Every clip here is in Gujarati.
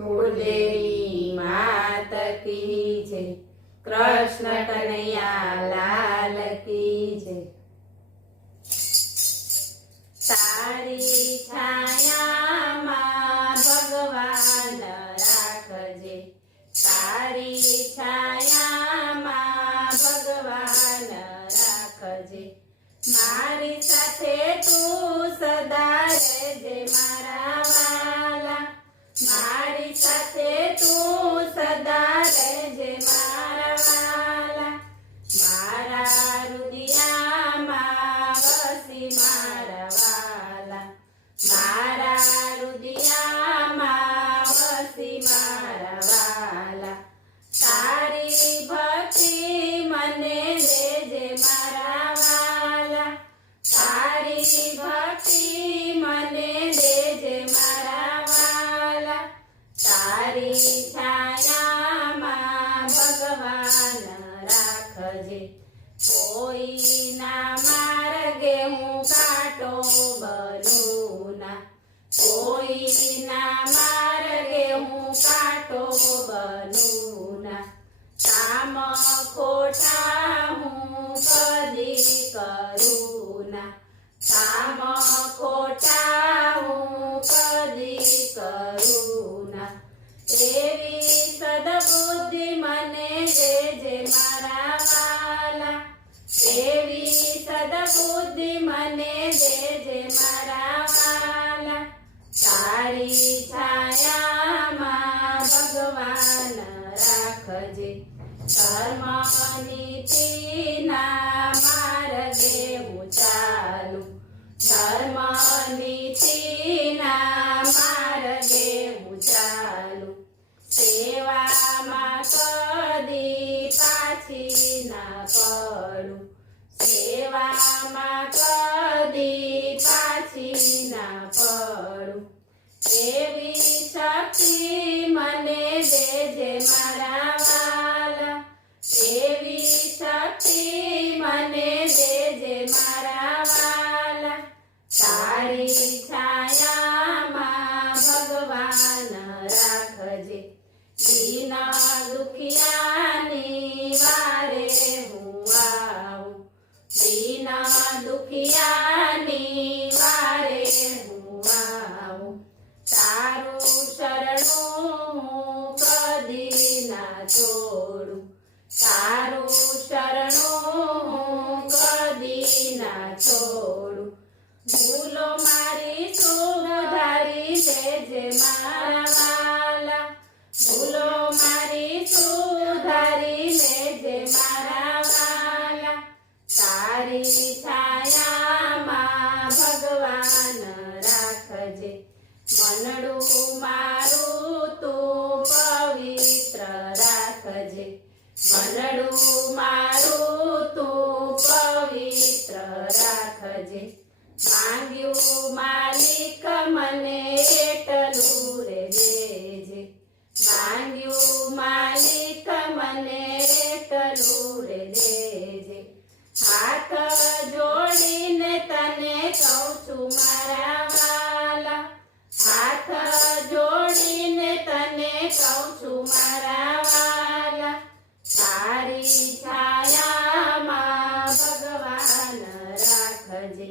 कुलदेवी मात की जय। कृष्ण कन्हैया लाल की जय। तारी छाया मां भगवान राखजे। तारी छाया मां भगवान राखजे। मारी साथे तू सदा रहेजे मारा वाला। मारी साथे तू सदा रहेजे मारा वाला। मारा हृदयामां वसी मारा वाला। मारा हृदयामां वसी मारा वाला। तारी भक्ति मने देजे मारा वाला। तारी भक्ति मने देजे मारा वाला। तारी छाया मां भगवान राखजे। कोई ना मार्गे हूँ कांटो बनूं ना। कोई ना मार्गे हूँ कांटो बनूं ना। काम खोटा हूँ कदी करूं ना। काम खोटा हूँ कदी करूं ना। एवी सद्बुद्धि मने देजे मारा वाला। एवी सद्बुद्धि मने देजे मारा वाला। तारी छाया मां भगवान राखजे। धर्म नीतिना मार्गे हूँ चालू। धर्म नीतिना मार्गे हूँ चालू। सेवामां कदी पाછી ना પડું। સેવામાં કદી પાછી ના પડું। એવી શક્તિ મને દેજે મારા વાલા। એવી શક્તિ મને દેજે મારા વાલા। તારી છાયામાં ભગવાન રાખજે। દીન દુખિયાની વારે હું આવું। દીન દુખિયાની વારે હું આવું। તારું શરણું હું કદી ના છોડું। તારું શરણું હું કદી ના છોડું। ભૂલો મારી સુધારી દેજે મારા વાલા। ભૂલો મારી સુધારી લેજે મારા વાલા। તારી છાયામાં ભગવાન રાખજે। મનડું મારું તું પવિત્ર રાખજે। મનડું મારું તું પવિત્ર રાખજે। માંગ્યું માલિક મને એટલું રે દેજે। માંગ્યું માલિક મને એટલું રે દેજે। હાથ જોડીને તને કહું છું મારા વાલા। હાથ જોડીને તને કહું છું મારા વાલા। તારી છાયામાં ભગવાન રાખજે।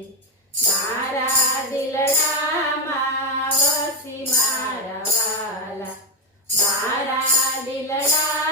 મારા દિલડામાં વસી મારા વાલા। મારા દિલડા